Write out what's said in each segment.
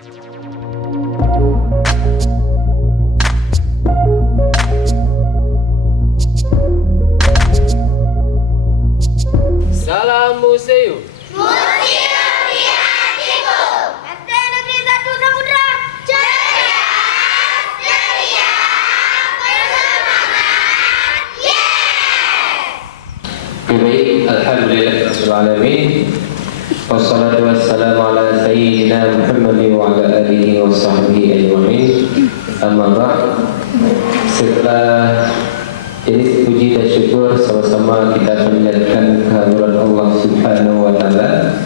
Salam Museum. Museum di hatiku. SD Negeri 1 Samudra. Cerdas, ceria, bersemangat. Yes. Baik, alhamdulillahirabbil alamin. Wassalatu wassalamu ala sayyidina Muhammad wa ala alihi wa sahbihi ajma'in. Amma ba'd. Setelah jadi puji dan syukur sama-sama kita panjatkan kehadiran Allah Subhanahu wa taala,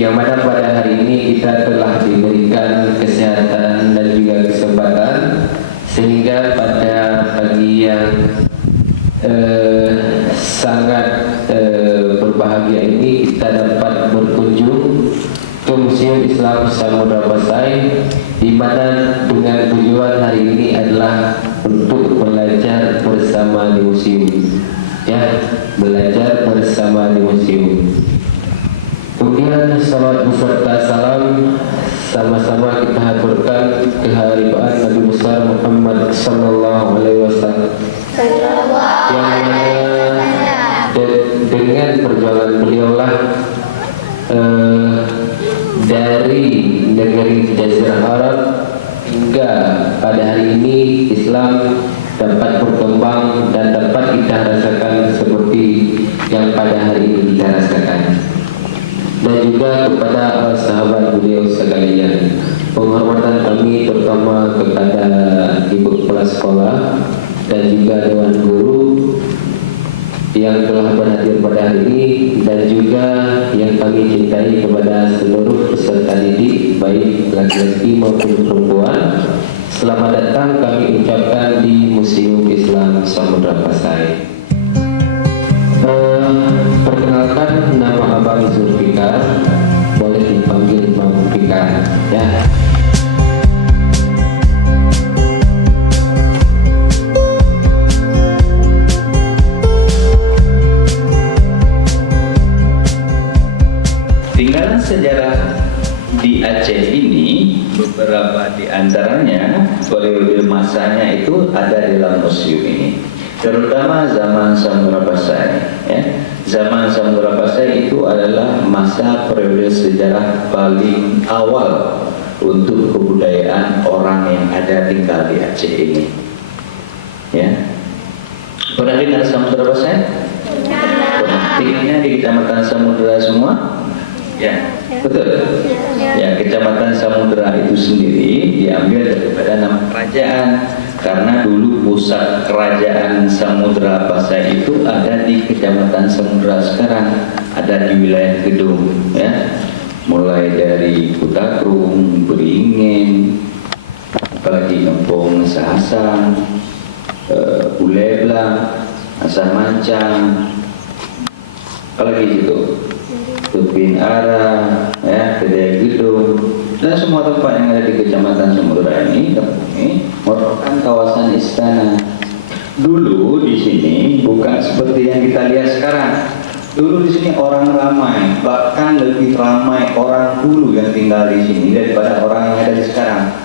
yang mana pada hari ini kita telah diberikan kesehatan dan juga kesempatan sehingga pada pagi yang sangat berbahagia ini kita dapat berkunjung ke Museum Islam Samudra Pasai, di mana dengan tujuan hari ini adalah untuk belajar bersama di museum, ya, belajar bersama di museum. Kemudian salawat beserta salam sama-sama kita haturkan kehadiran Nabi besar Muhammad sallallahu alaihi wasallam, yang mana dengan perjuangan beliaulah dari negeri Jazirah Arab hingga pada hari ini Islam dapat berkembang dan dapat kita rasakan seperti yang pada hari ini kita rasakan. Dan juga kepada sahabat beliau sekalian, penghormatan kami terutama kepada ibu kepala sekolah dan juga dewan guru yang telah berhadir pada hari ini, dan juga yang kami cintai kepada seluruh peserta didik baik laki-laki maupun perempuan. Selamat datang kami ucapkan di Museum Islam Samudra Pasai. Perkenalkan, nama Abang Zulfikar, boleh dipanggil Bang Fikar, ya. Tinggalan sejarah di Aceh ini, beberapa di antaranya periode masanya itu ada di dalam museum ini, terutama zaman Samudra Pasai, ya. Zaman Samudra Pasai itu adalah masa periode sejarah paling awal untuk kebudayaan orang yang ada tinggal di Aceh ini, ya. Pernah dengar Samudra Pasai? Tinggalnya di Kecamatan Samudra semua? Ya, betul. Ya, Kecamatan Samudra itu sendiri diambil daripada nama kerajaan, karena dulu pusat kerajaan Samudra Pasai itu ada di Kecamatan Samudra sekarang, ada di wilayah Gedung, ya. Mulai dari Kutakrung, Beringin, apalagi Nempong, Sahasan, Ulebla, Asar Mancang, apalagi itu Tupin Ara, ya, Kedai Gedung, dan semua tempat yang ada di Kecamatan Samudra ini merupakan kawasan istana. Dulu di sini bukan seperti yang kita lihat sekarang. Dulu di sini orang ramai, bahkan lebih ramai orang dulu yang tinggal di sini daripada orang yang ada di sekarang.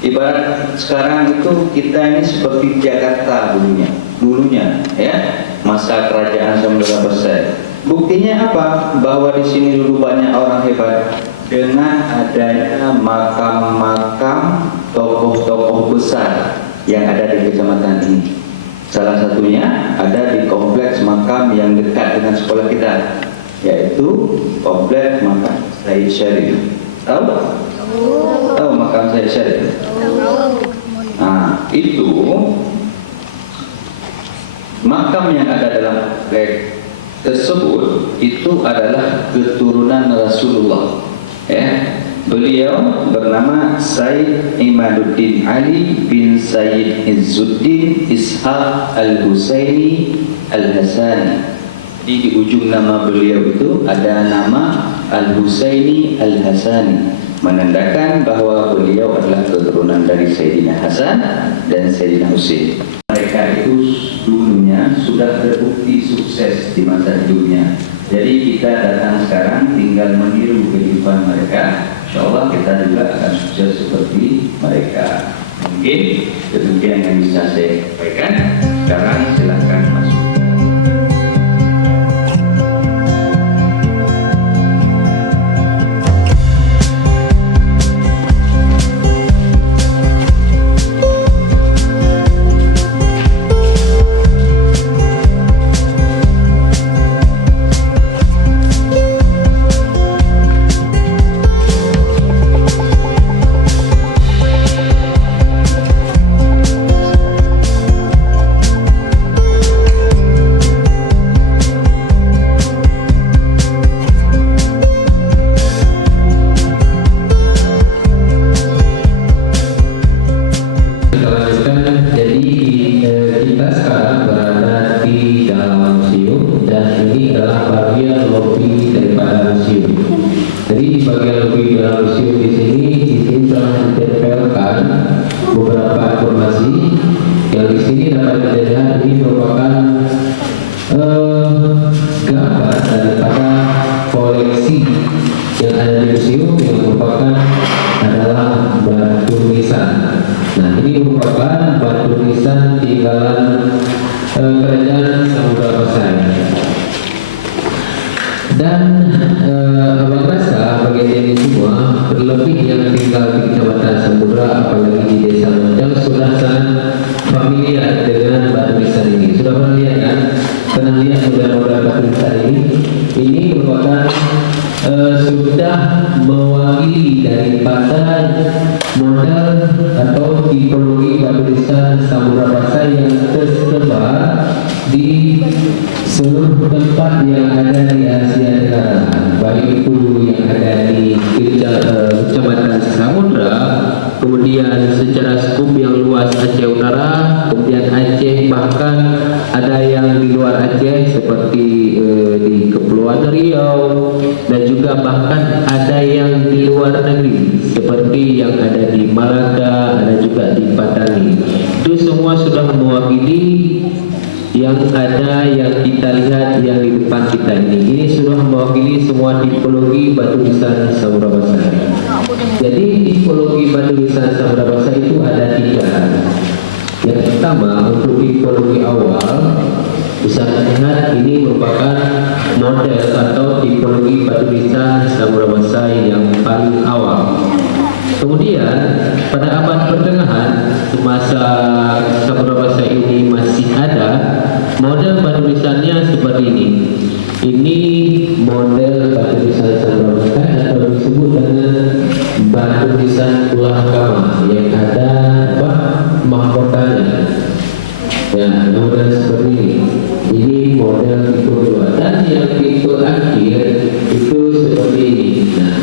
Ibarat sekarang itu kita ini seperti Jakarta dulunya, ya, masa kerajaan Samudra Pasai. Buktinya apa? Bahwa di sini dulu banyak orang hebat, dengan adanya makam-makam tokoh-tokoh besar yang ada di kecamatan ini. Salah satunya ada di kompleks makam yang dekat dengan sekolah kita, yaitu kompleks makam Said Syarif. Tahu? Tahu makam Said Syarif? Nah, itu makam yang ada dalam kompleks tersebut itu adalah keturunan Rasulullah, ya. Beliau bernama Said Imaduddin Ali bin Said Izzuddin Ishaq Al-Husaini Al-Hasani. Di ujung nama beliau itu ada nama Al-Husaini Al-Hasani, menandakan bahwa beliau adalah keturunan dari Sayyidina Hasan dan Sayyidina Husain. Mereka itu dulunya sudah terbukti sukses di masa hidupnya. Jadi kita datang sekarang tinggal meniru kehidupan mereka. Insya Allah kita juga akan sukses Mungkin demikian yang bisa saya sampaikan. Sekarang silakan masuk. gambar daripada koleksi yang ada di museum yang merupakan adalah batu nisan. Nah, ini merupakan batu nisan tinggalan kerajaan Samudra Pasai. Dan abang rasa bagi ini semua, terlebih yang tinggal di Kecamatan Samudra, apalagi di Desa Mancang, sudah sangat familiar dengan batu nisan ini. Sudah pernah lihat kan? Pernah lihat model-model batu nisan ini? Ini merupakan sudah mewakili daripada model atau tipologi batu nisan Samudra Pasai yang tersebar di seluruh tempat yang ada di Asia Tenggara, baik itu yang ada di Kecamatan Samudra, kemudian secara skup yang luas Aceh Utara, kemudian Aceh, bahkan ada yang di luar Aceh seperti di Kepulauan Riau, dan juga bahkan ada yang di luar negeri seperti yang ada di Malaka, ada juga di Patani. Itu semua sudah mewakili yang ada yang kita lihat yang di depan kita ini. Ini sudah mewakili semua tipologi batu nisan Samudra Pasai. Jadi tipologi batu nisan Samudra Pasai itu ada 3. Yang pertama, untuk tipologi awal bisa dilihat ini merupakan model atau tipologi batu nisan Samudra Pasai yang paling awal. Kemudian pada abad pertengahan, semasa Samudra Pasai ini masih ada, model batu nisannya seperti ini. Ini model batu nisan Samudra Pasai atau disebut dengan batu nisan ulah kama yang ada mahkotanya. Ya, model seperti ini. Ini model tipe 2. Dan yang tipe akhir itu seperti ini. Nah,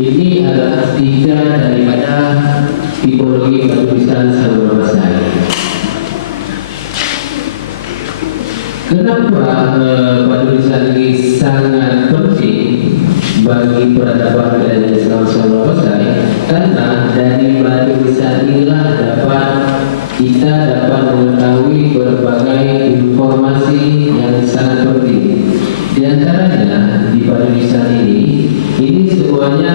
ini adalah 3 daripada tipologi batu nisan Samudra Pasai. Kenapa batu nisan ini sangat penting bagi peradaban dan Islam Samudra Pasai? Karena dari batu nisan inilah kita dapat mengetahui berbagai informasi yang sangat penting. Di antaranya di batu nisan ini semuanya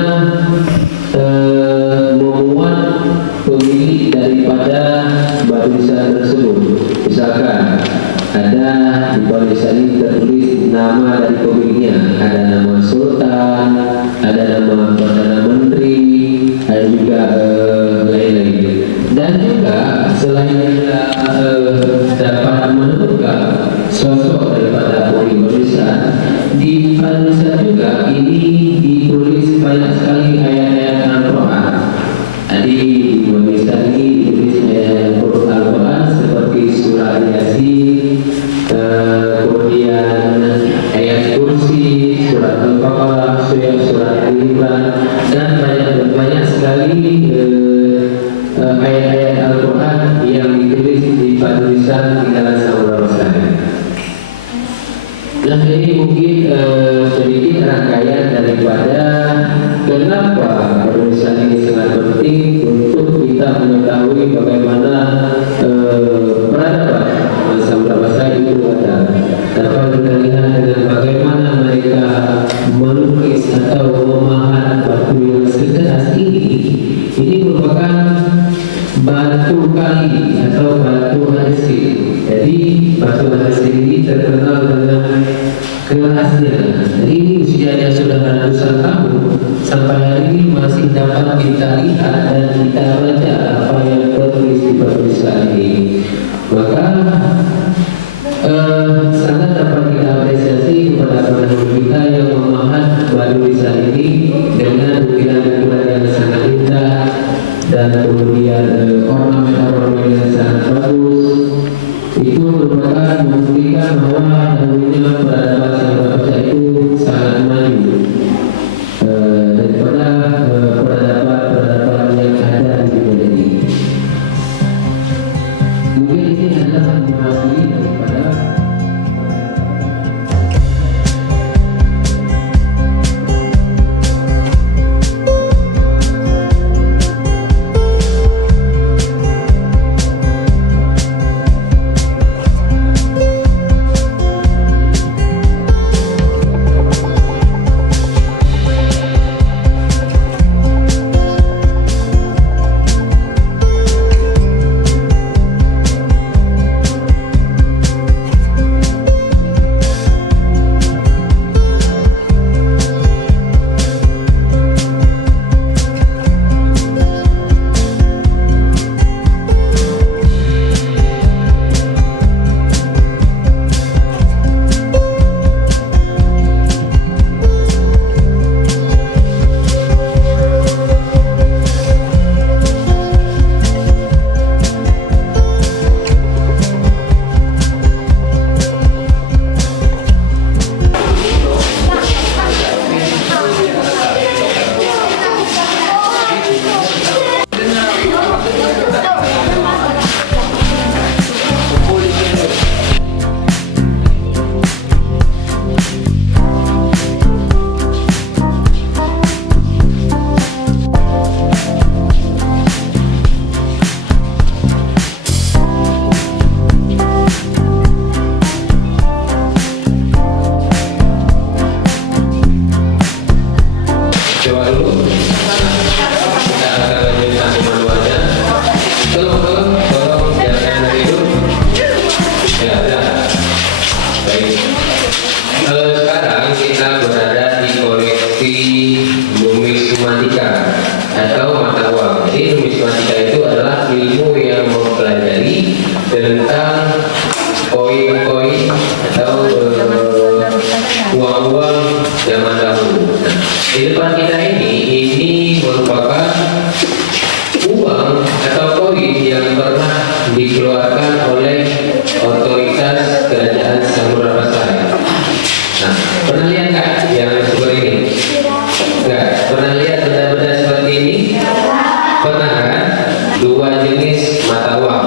memuat pemilik daripada batu nisan tersebut. Misalkan ada di batu nisan ini tertulis nama dari pemiliknya, ada nama sultan, ada nama perdana menteri, ada juga lain-lain. Dan juga selain dapat menentukan sosok daripada pemilik batu nisan, di batu nisan juga ini ditulis banyak sekali ayat-ayat Al-Quran. Jadi di batu nisan ini ditulis ayat Al-Quran seperti surah Yasin, kemudian ayat kursi, surat Al-Baqarah, surat Al-Imran, dan banyak sekali ayat-ayat Al-Quran yang ditulis di batu nisan tinggalan Samudra Pasai. Nah, ini mungkin sedikit rangkaian daripada kenapa batu nisan ini sangat penting untuk kita mengetahui bagaimana peradaban Samudra Pasai itu ada. Dapat kita lihat dengan bagaimana mereka melukis atau memahat batu yang sekeras ini. Ini merupakan kali atau batu andesit. Jadi batu andesit ini terkenal dengan kerasnya. Ini usianya sudah ratusan tahun, sampai hari ini masih dapat kita lihat dan kita baca apa yang tertulis di batu nisan ini. Maka sangat dapat kita apresiasi kepada pendahulu kita yang memahat batu nisan ini dengan ukiran-ukiran yang sangat indah dan kemudian ornamen-ornamen yang sangat bagus. Itu merupakan membuktikan bahwa dahulunya peradaban Sang Bapaksa itu sangat maju daripada peradaban yang ada di dunia ini. Mungkin ini adalah mewakili daripada sekarang kita berada di koleksi numismatika atau mata uang. Jadi numismatika itu adalah ilmu yang mempelajari tentang koin-koin atau uang-uang zaman dahulu. Di depan kita ini merupakan uang atau koin yang pernah dikeluarkan oleh otoritas kerajaan Samurai. Nah, pernah lihat nggak yang seperti ini? Nggak? Pernah lihat benda-benda seperti ini? Pernah kan? Dua jenis mata uang.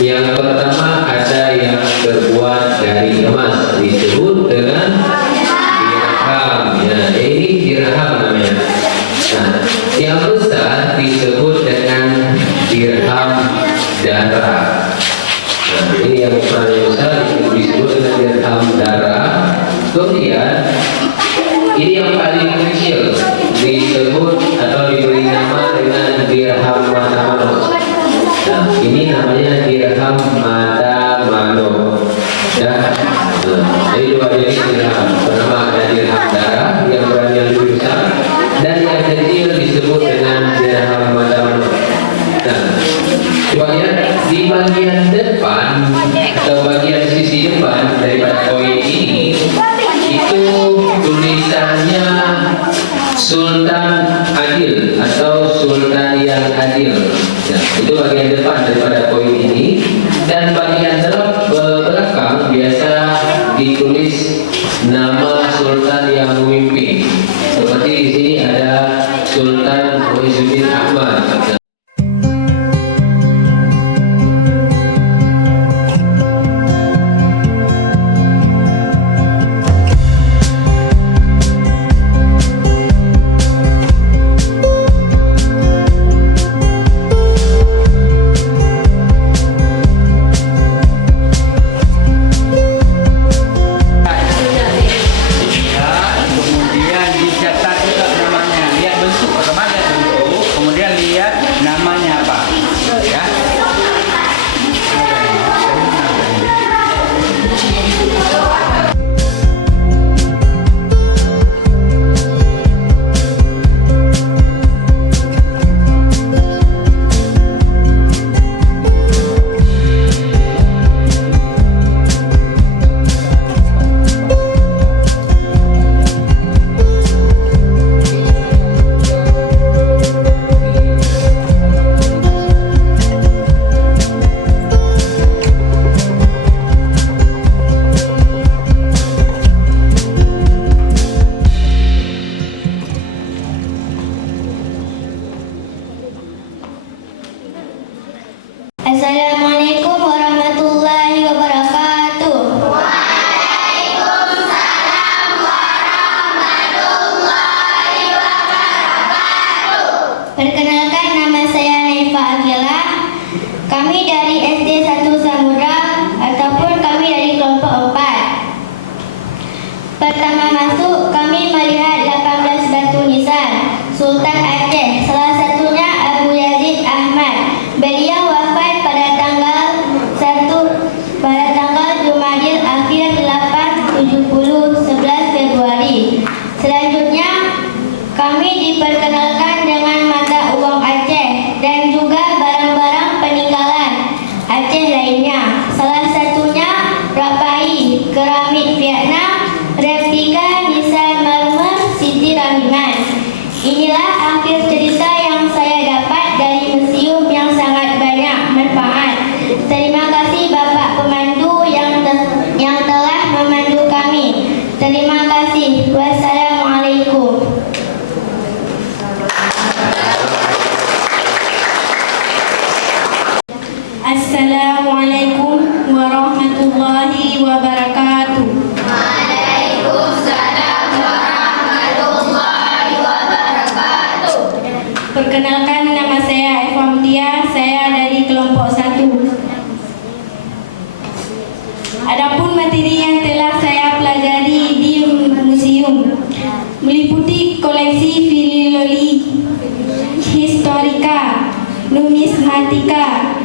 Yang pertama ada yang terbuat dari emas, disebut dengan dirham. Ya, ini dirham namanya. Nah, yang besar disebut dengan dirham darah. Nah, ini yang paling besar disebut dengan dirham darah. Kemudian ini yang paling kecil disebut atau diberi nama dengan dirham mata mano. Nah, ini namanya dirham mata mano. Ya, jadi dua jenis dirham. Pertama ada dirham darah yang ukurannya lebih besar, dan yang kecil disebut dengan dirham mata mano. Nah, coba lihat di bagian depan atau bagian sisi depan daripada koin ini, itu tulisannya Sultan Adil atau Sultan yang Adil. Nah, itu bagian depan daripada koin Assalamualaikum warahmatullahi wabarakatuh. Perkenalkan, nama saya Haifa Akila. Kami dari SD 1 Samudra ataupun kami dari kelompok 4. Pertama masuk kami melihat 18 batu nisan Sultan Aceh, salah satunya Abu Yazid Ahmad. Beliau wafat pada tanggal Jumadil Akhir 870 11 Februari. Selanjutnya kami diperkenalkan dengan mata uang Aceh dan juga barang-barang peninggalan Aceh lainnya. Salah satunya rapai, keramik Vietnam, replika nisan marmer Siti Rahiman. Inilah akhir cerita yang saya dapat dari museum yang sangat banyak manfaat. Terima kasih Bapak Pemandu yang telah memandu kami. Terima kasih. Wassalamualaikum. Assalamualaikum warahmatullahi wabarakatuh. Perkenalkan, nama saya Eva Mutia, saya dari kelompok 1. Adapun materi yang telah saya pelajari di museum meliputi koleksi filologi, historika, numismatika,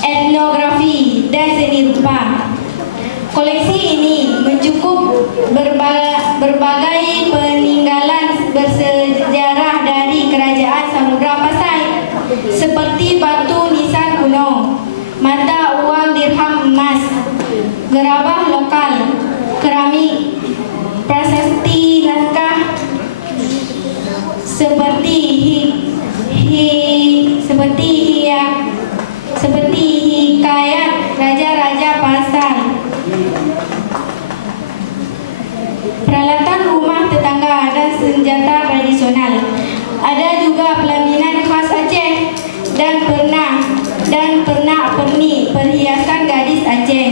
etnografi, dan seni rupa. Koleksi ini mencakup berbagai peninggalan bersejarah dari Kerajaan Samudra Pasai seperti batu nisan kuno, mata uang dirham emas, gerabah lokal, keramik, prasasti naskah seperti hikayat raja-raja Pasai, peralatan rumah tetangga dan senjata tradisional. Ada juga pelaminan khas Aceh dan pernak-pernik perhiasan gadis Aceh.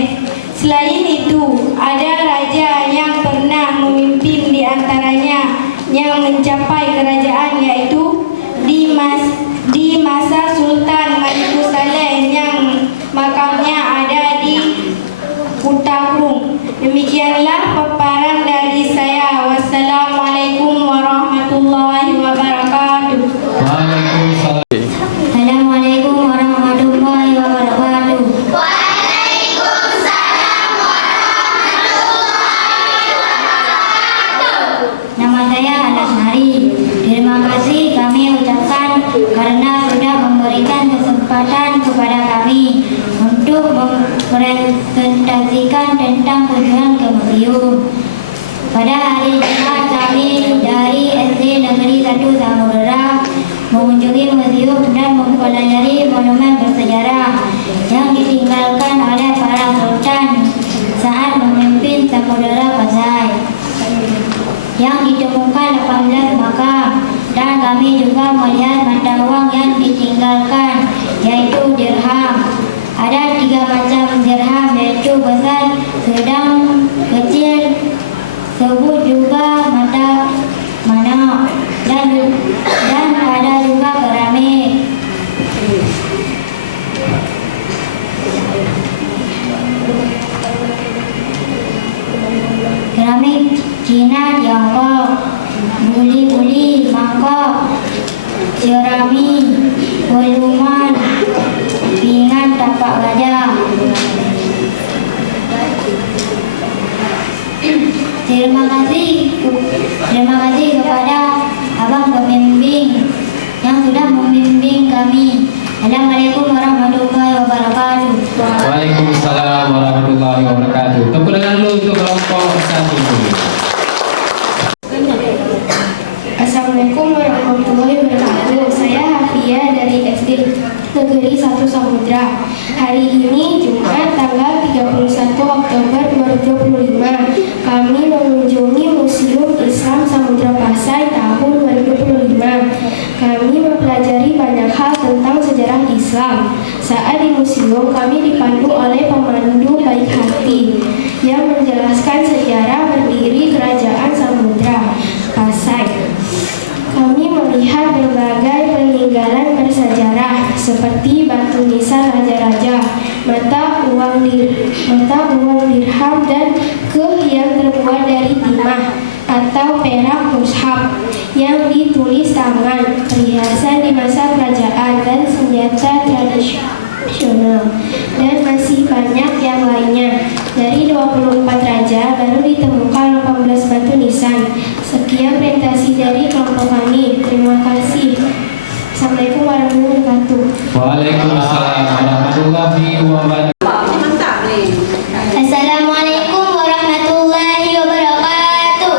Selain itu, ada raja yang pernah memimpin di antaranya yang mencapai kerajaan, yaitu di masa Sultan Malikus Saleh yang makamnya ada di Kutakrung. Demikianlah paparan dari saya. Wassalamualaikum warahmatullahi wabarakatuh. Assalamualaikum warahmatullahi wabarakatuh. Nama saya Anas Mari. Terima kasih kami ucapkan karena sudah memberikan kesempatan kepada kami untuk mempresentasikan tentang kunjungan ke museum. Pada hari Jumat kami dari SD Negeri 1 Samudera mengunjungi museum dan mempelajari monumen bersejarah yang ditinggalkan oleh para sultan saat memimpin Samudera Pasai, yang ditemukan 18 makam, dan kami juga melihat mata uang yang ditinggalkan, yaitu dirham. Ada 3 macam dirham, yaitu besar, sedang, kecil, sebut juga mata mana, dan ada juga keramik. Keramik Cina, Tiongkok, buli-buli, mangkok, cerami, guluman, pinggan tapak gajah. Terima kasih kepada abang pembimbing yang sudah membimbing kami. Assalamualaikum warahmatullahi wabarakatuh. Waalaikumsalam warahmatullahi wabarakatuh. Tepuk tangan dulu untuk kelompok 1 dulu. Assalamualaikum warahmatullahi wabarakatuh. Saya Hafia dari SD Negeri 1 Samudra. Hari ini Jumat tanggal 31 Oktober 2025, kami mengunjungi Museum Islam Samudra Pasai tahun 2025. Kami mempelajari banyak hal tentang sejarah sejarah Islam. Saat di museum, kami dipandu oleh pemandu baik hati yang menjelaskan sejarah berdiri Kerajaan Samudra Pasai. Kami melihat berbagai peninggalan bersejarah seperti batu nisan raja-raja, mata uang dirham dan keh yang terbuat dari timah atau perak mushaf yang ditulis tangan, perhiasan di masa kerajaan dan senjata tradisional, dan masih banyak yang lainnya. Dari 24 raja baru ditemukan 18 batu nisan. Sekian presentasi dari kelompok kami. Terima kasih. Assalamualaikum warahmatullahi wabarakatuh. Waalaikumsalam warahmatullahi wabarakatuh. Assalamualaikum warahmatullahi wabarakatuh.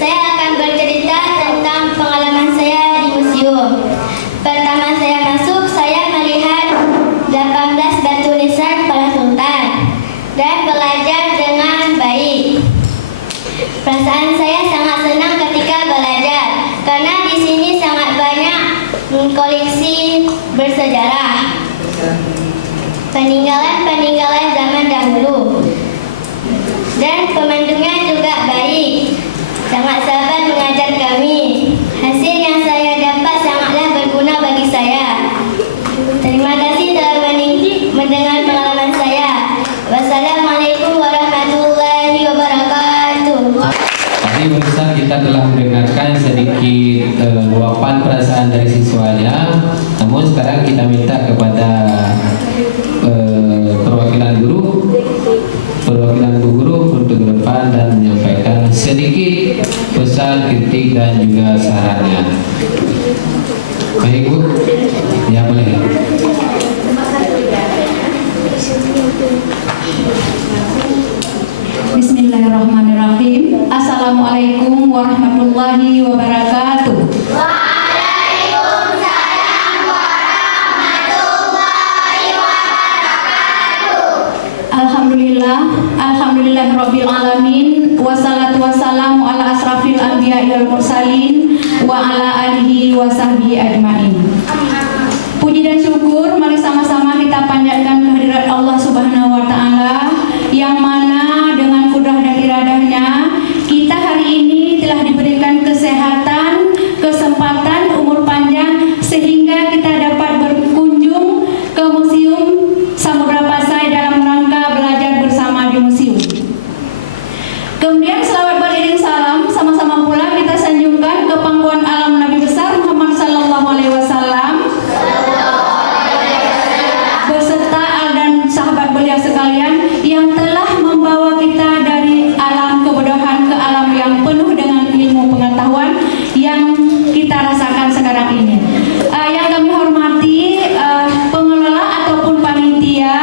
Saya akan bercerita tentang pengalaman saya di museum. Pertama saya masuk, saya melihat 18 batu nisan para sultan dan belajar dengan baik. Perasaan saya sangat senang ketika belajar karena di sini sangat banyak koleksi bersejarah, peninggalan zaman dahulu, dan pemandunya juga baik, sangat sabar mengajar kami. Hasil yang saya dapat sangatlah berguna bagi saya. Terima kasih telah mendengar pengalaman saya. Wassalamualaikum warahmatullahi wabarakatuh. Tadi barusan kita telah mendengarkan sedikit luapan perasaan dari siswanya. Namun sekarang kita minta kepada perwakilan Bu Guru untuk ke depan dan menyampaikan sedikit pesan, kritik dan juga sarannya. Baik Bu, ya boleh. Bismillahirrahmanirrahim. Assalamualaikum warahmatullahi wabarakatuh. Waalaikumsalam warahmatullahi wabarakatuh. Alhamdulillahirabbil alamin, wassalatu wassalamu ala asrafil anbiya'i wal mursalin wa ala alihi wa sahbihi ajmain. Puji dan syukur mari sama-sama kita panjatkan kehadirat Allah Subhanahu wa taala yang mana dengan kudrah dan iradahnya kita hari ini telah diberikan kesehatan, kesempatan, umur panjang sehingga kita dapat berkunjung ke Museum Samudra Pasai dalam rangka belajar bersama di museum. Kemudian selawat beriring salam sama-sama pula kita sanjungkan ke pangkuan alam Nabi besar Muhammad sallallahu alaihi wasallam beserta al dan sahabat beliau sekalian yang telah membawa kita dari alam kebodohan ke alam yang penuh dengan ilmu pengetahuan yang kita rasakan sekarang ini. Yang kami hormati pengelola ataupun panitia,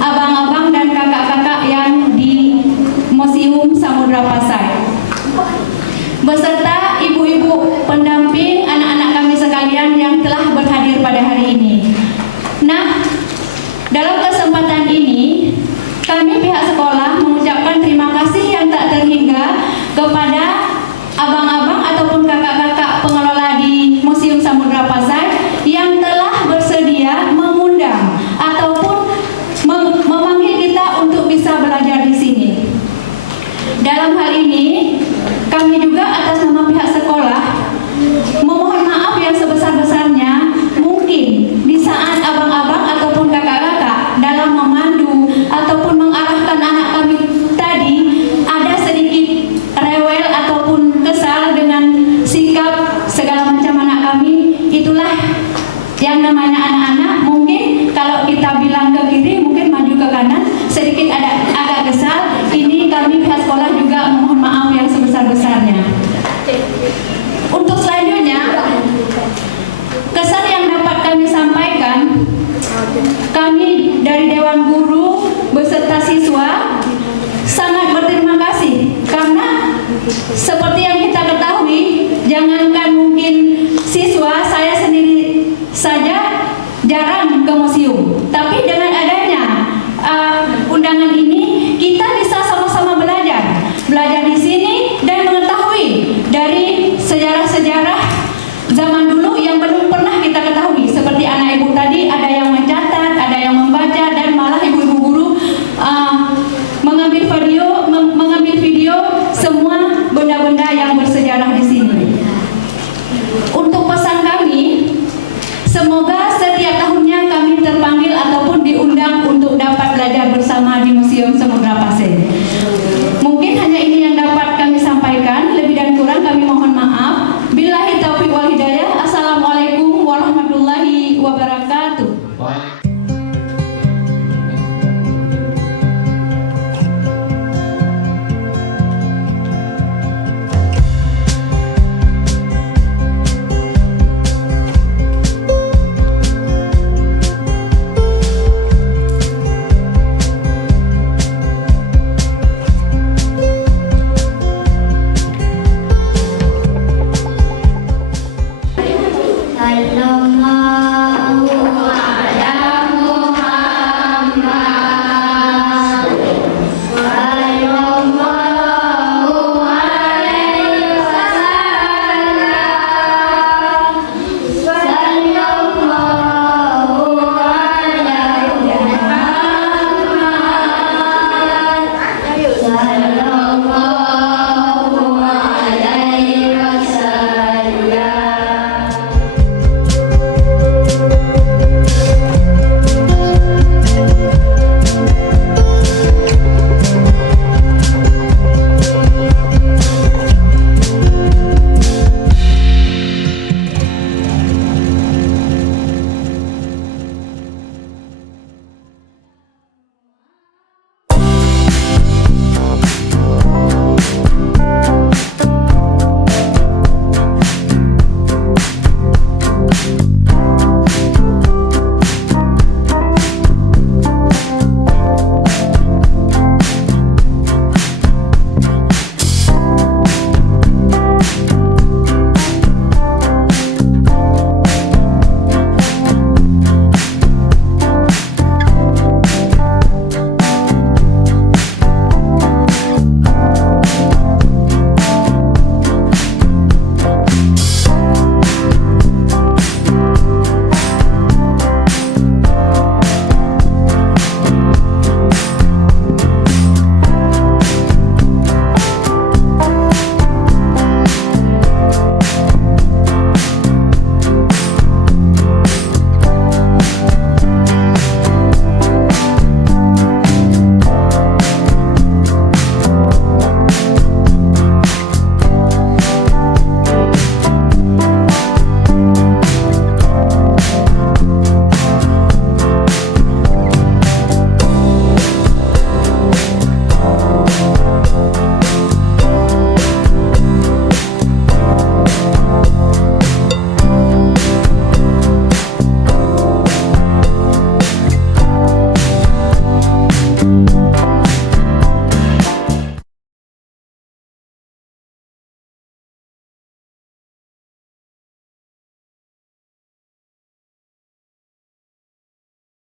abang-abang dan kakak-kakak yang di Museum Samudra Pasai, beserta ibu-ibu pendamping anak-anak kami sekalian yang telah berhadir pada hari ini. Nah, dalam kesempatan ini kami pihak sekolah mengucapkan terima kasih yang tak terhingga kepada abang-abang ataupun kakak-kakak pengelola di Museum Samudra Pasai yang telah bersedia mengundang ataupun memanggil kita untuk bisa belajar di sini. Dalam hal ini, kami juga atas nama pihak sekolah memohon maaf yang sebesar-besarnya mungkin di saat abang-abang ataupun kakak-kakak dalam memandu ataupun mengarahkan anak kami tadi ada sedikit rewel ataupun kesal dengan sikap segala macam anak kami. Itulah yang namanya anak-anak, mungkin kalau kita bilang ke kiri mungkin maju ke kanan sedikit agak kesal. Ini kami pihak sekolah juga mohon maaf yang sebesar-besarnya. Untuk selanjutnya, kesan yang dapat kami sampaikan, kami dari Dewan Guru beserta siswa sangat berterima kasih karena seperti yang